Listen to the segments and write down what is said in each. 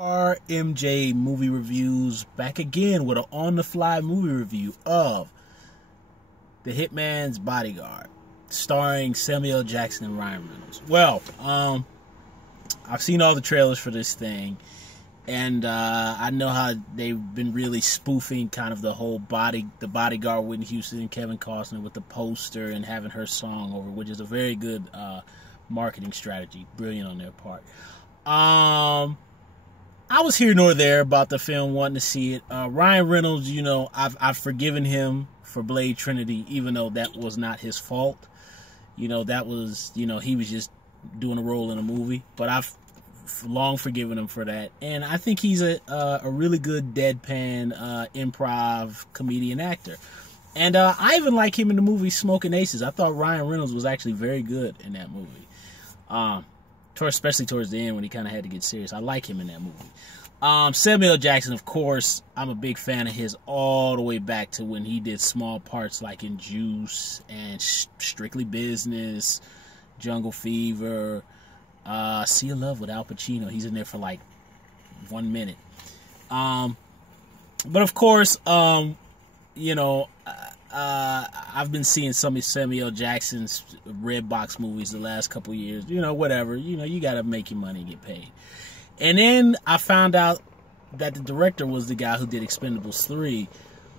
RMJ Movie Reviews back again with an on-the-fly movie review of The Hitman's Bodyguard, starring Samuel L. Jackson and Ryan Reynolds. Well, I've seen all the trailers for this thing, and I know how they've been really spoofing kind of the whole the Bodyguard, Whitney Houston and Kevin Costner with the poster and having her song over, which is a very good marketing strategy. Brilliant on their part. I was here nor there about the film, wanting to see it. Ryan Reynolds, you know, I've forgiven him for Blade Trinity, even though that was not his fault. You know, that was, you know, he was just doing a role in a movie. But I've long forgiven him for that. And I think he's a really good deadpan improv comedian actor. And I even like him in the movie Smoking Aces. I thought Ryan Reynolds was actually very good in that movie. Especially towards the end when he kind of had to get serious. I like him in that movie. Samuel L. Jackson, of course, I'm a big fan of his all the way back to when he did small parts like in Juice and Strictly Business, Jungle Fever, Sea of Love with Al Pacino. He's in there for like 1 minute. But of course, you know, I've been seeing some of Samuel L. Jackson's red box movies the last couple years. You know, whatever. You know, you got to make your money and get paid. And then I found out that the director was the guy who did Expendables 3,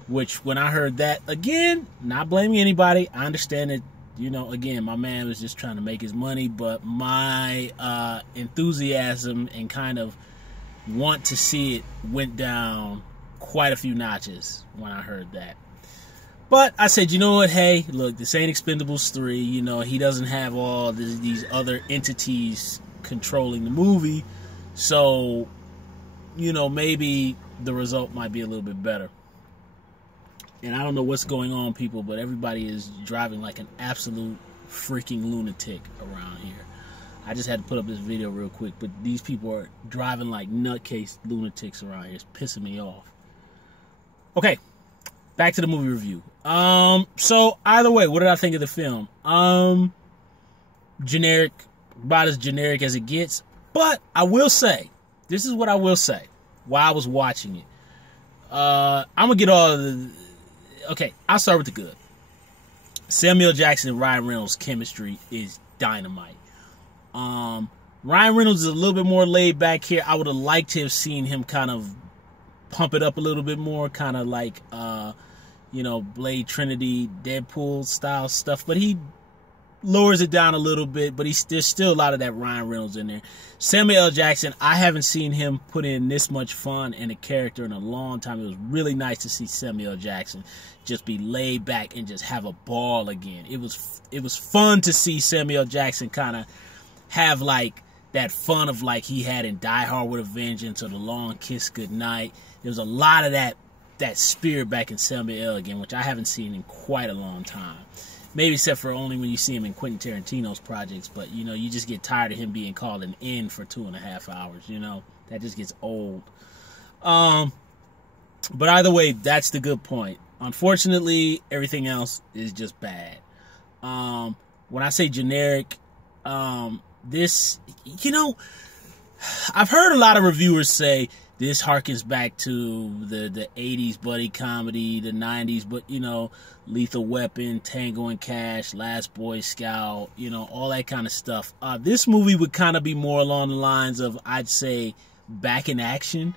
which when I heard that, again, not blaming anybody. I understand that, you know, again, my man was just trying to make his money, but my enthusiasm and kind of want to see it went down quite a few notches when I heard that. But I said, you know what, hey, look, this ain't Expendables 3. You know, he doesn't have all these other entities controlling the movie. So, you know, maybe the result might be a little bit better. And I don't know what's going on, people, but everybody is driving like an absolute freaking lunatic around here. I just had to put up this video real quick, but these people are driving like nutcase lunatics around here. It's pissing me off. Okay. Back to the movie review. So either way, what did I think of the film? Generic, about as generic as it gets. But I will say, this is what I will say while I was watching it. I'm gonna get all of the. Okay, I'll start with the good. Samuel Jackson and Ryan Reynolds' chemistry is dynamite. Ryan Reynolds is a little bit more laid back here. I would have liked to have seen him kind of pump it up a little bit more, kind of like you know, Blade Trinity, Deadpool style stuff, but he lowers it down a little bit, but there's still a lot of that Ryan Reynolds in there. Samuel L. Jackson, I haven't seen him put in this much fun in a character in a long time. It was really nice to see Samuel L. Jackson just be laid back and just have a ball again. It was fun to see Samuel L. Jackson kind of have like that fun of like he had in Die Hard with a Vengeance or The Long Kiss Goodnight. There was a lot of that spirit back in Samuel L. again, which I haven't seen in quite a long time. Maybe except for only when you see him in Quentin Tarantino's projects, but, you know, you just get tired of him being called an N for 2.5 hours, you know? That just gets old. But either way, that's the good point. Unfortunately, everything else is just bad. When I say generic, this, you know, I've heard a lot of reviewers say this harkens back to the 80s buddy comedy, the 90s, but, you know, Lethal Weapon, Tango and Cash, Last Boy Scout, you know, all that kind of stuff. This movie would kind of be more along the lines of, I'd say, Back in Action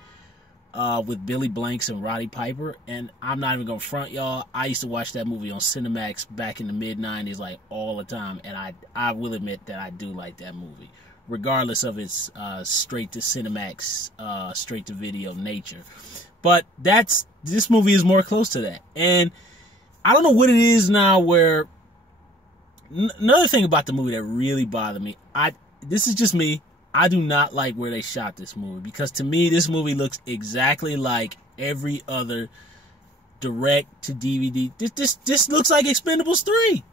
with Billy Blanks and Roddy Piper. And I'm not even going to front y'all. I used to watch that movie on Cinemax back in the mid-90s like all the time. And I will admit that I do like that movie, regardless of its straight to Cinemax, straight to video nature. But this movie is more close to that. And I don't know what it is now where another thing about the movie that really bothered me, this is just me, I do not like where they shot this movie, because to me this movie looks exactly like every other direct to DVD. This looks like Expendables 3.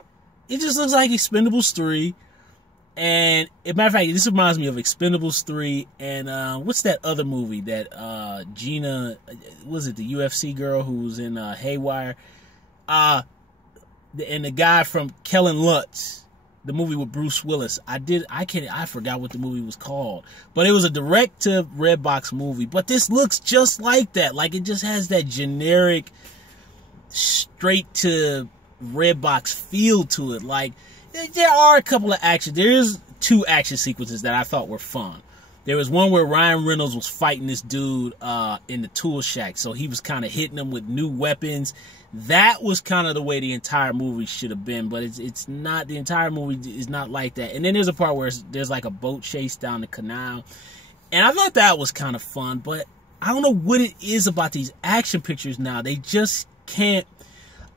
It just looks like Expendables 3. And, as a matter of fact, this reminds me of Expendables 3 and, what's that other movie that, Gina, was it the UFC girl who was in, Haywire? And the guy from Kellen Lutz the movie with Bruce Willis. I forgot what the movie was called, but it was a direct to Redbox movie. But this looks just like that. Like, it just has that generic, straight to Redbox feel to it. Like, there are a couple of action. There's 2 action sequences that I thought were fun. There was one where Ryan Reynolds was fighting this dude in the tool shack. So he was kind of hitting him with new weapons. That was kind of the way the entire movie should have been. But it's not. The entire movie is not like that. And then there's a part where there's like a boat chase down the canal. And I thought that was kind of fun. But I don't know what it is about these action pictures now. They just can't.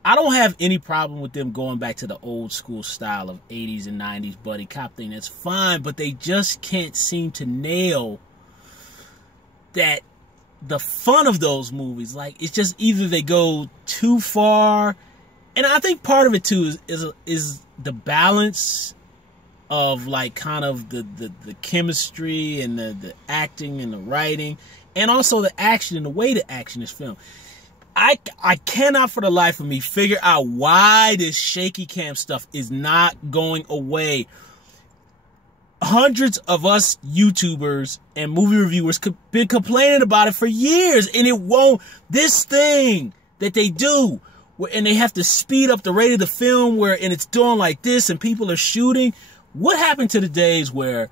I don't have any problem with them going back to the old school style of 80s and 90s buddy cop thing. That's fine, but they just can't seem to nail that the fun of those movies. Like, it's just either they go too far, and I think part of it too is the balance of, like, kind of the chemistry and the acting and the writing, and also the action and the way the action is filmed. I cannot for the life of me figure out why this shaky cam stuff is not going away. Hundreds of us YouTubers and movie reviewers have been complaining about it for years, and it won't. This thing that they do, and they have to speed up the rate of the film, and it's doing like this, and people are shooting. What happened to the days where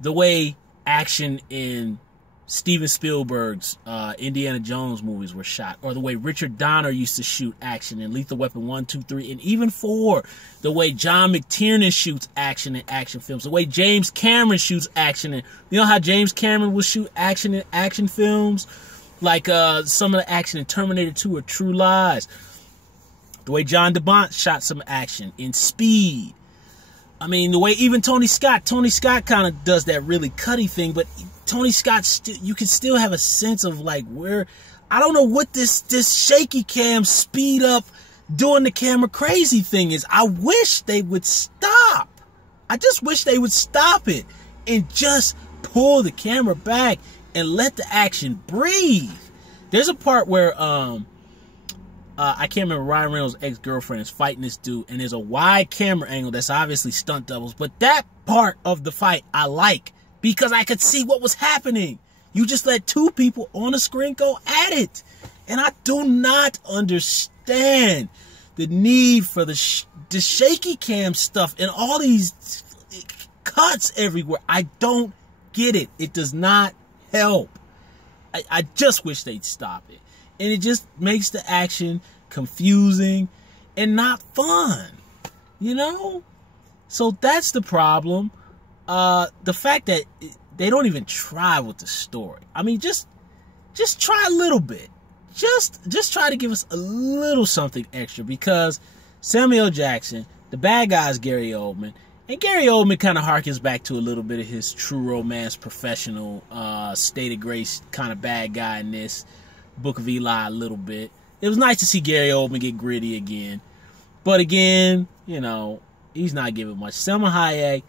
the way action in Steven Spielberg's Indiana Jones movies were shot, or the way Richard Donner used to shoot action in Lethal Weapon 1, 2, 3, and even 4, the way John McTiernan shoots action in action films, the way James Cameron shoots action in, you know how James Cameron would shoot action in action films, like some of the action in Terminator 2 or True Lies, the way John DeBont shot some action in Speed. I mean, the way even Tony Scott kind of does that really cutty thing, but Tony Scott, you can still have a sense of, like, where, I don't know what this shaky cam speed up doing the camera crazy thing is. I wish they would stop. I just wish they would stop it and just pull the camera back and let the action breathe. There's a part where I can't remember, Ryan Reynolds' ex-girlfriend is fighting this dude, and there's a wide camera angle that's obviously stunt doubles, but that part of the fight I like, because I could see what was happening. You just let 2 people on the screen go at it. And I do not understand the need for the shaky cam stuff and all these cuts everywhere. I don't get it. It does not help. I just wish they'd stop it. And it just makes the action confusing and not fun. You know? So that's the problem. The fact that they don't even try with the story. I mean, just try a little bit. Just try to give us a little something extra, because Samuel L. Jackson, the bad guy, is Gary Oldman, and Gary Oldman kind of harkens back to a little bit of his True Romance professional state of grace kind of bad guy in this Book of Eli a little bit. It was nice to see Gary Oldman get gritty again, but again, you know, he's not giving much. Selma Hayek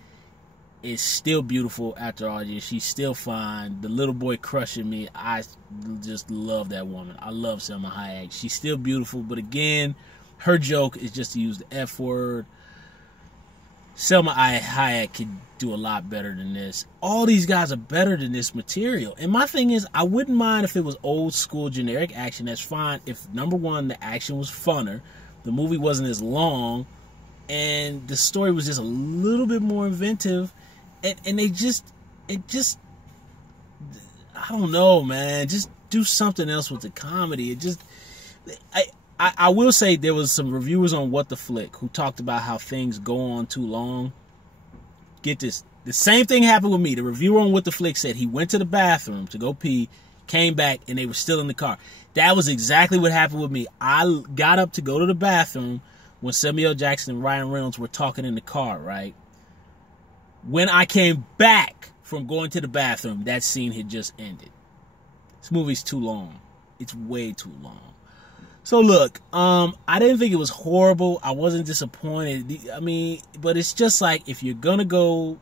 is still beautiful after all this. She's still fine. The little boy crushing me. I just love that woman. I love Selma Hayek. She's still beautiful, but again, her joke is just to use the F word. Selma Hayek could do a lot better than this. All these guys are better than this material. And my thing is, I wouldn't mind if it was old school generic action. That's fine. If, number one, the action was funner, the movie wasn't as long, and the story was just a little bit more inventive. And I don't know, man. Just do something else with the comedy. I will say there was some reviewers on What the Flick who talked about how things go on too long. Get this. The same thing happened with me. The reviewer on What the Flick said he went to the bathroom to go pee, came back, and they were still in the car. That was exactly what happened with me. I got up to go to the bathroom when Samuel L. Jackson and Ryan Reynolds were talking in the car, right? When I came back from going to the bathroom, that scene had just ended. This movie's too long. It's way too long. So look, I didn't think it was horrible. I wasn't disappointed. I mean, but it's just like, if you're gonna go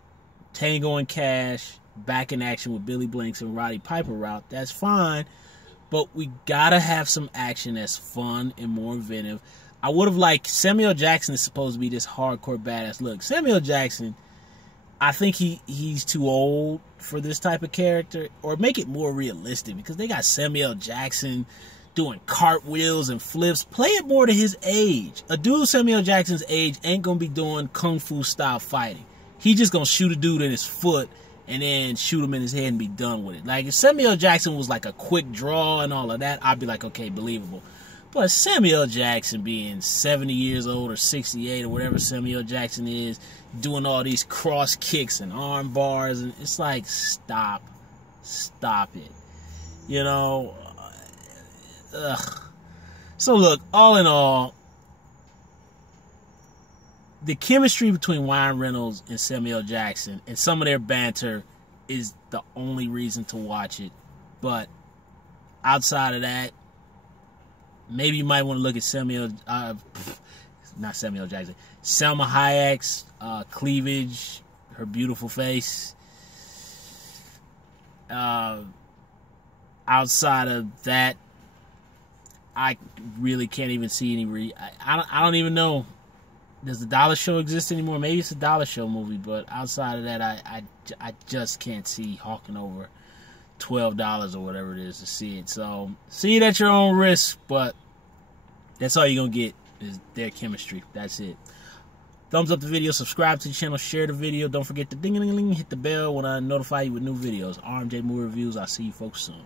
Tango and Cash back in action with Billy Blanks and Roddy Piper route, that's fine. But we gotta have some action that's fun and more inventive. I would have liked, Samuel Jackson is supposed to be this hardcore badass. Look, Samuel Jackson, I think he's too old for this type of character, or make it more realistic, because they got Samuel Jackson doing cartwheels and flips. Play it more to his age. A dude Samuel Jackson's age ain't gonna be doing kung fu style fighting. He just gonna shoot a dude in his foot and then shoot him in his head and be done with it. Like, if Samuel Jackson was like a quick draw and all of that, I'd be like, okay, believable. But Samuel Jackson being 70 years old or 68 or whatever Samuel Jackson is, doing all these cross kicks and arm bars, and it's like, stop it. You know, ugh. So look, all in all, the chemistry between Ryan Reynolds and Samuel Jackson and some of their banter is the only reason to watch it. But outside of that, maybe you might want to look at not Samuel Jackson, Salma Hayek's cleavage, her beautiful face. Outside of that, I really can't even see any I don't even know. Does the Dollar Show exist anymore? Maybe it's a Dollar Show movie, but outside of that, I just can't see hawking over $12 or whatever it is to see it. So see it at your own risk, but that's all you're gonna get is their chemistry. That's it. Thumbs up the video, subscribe to the channel, share the video. Don't forget to ding-a-ling-a-ling, hit the bell when I notify you with new videos. RMJ Movie Reviews. I'll see you folks soon.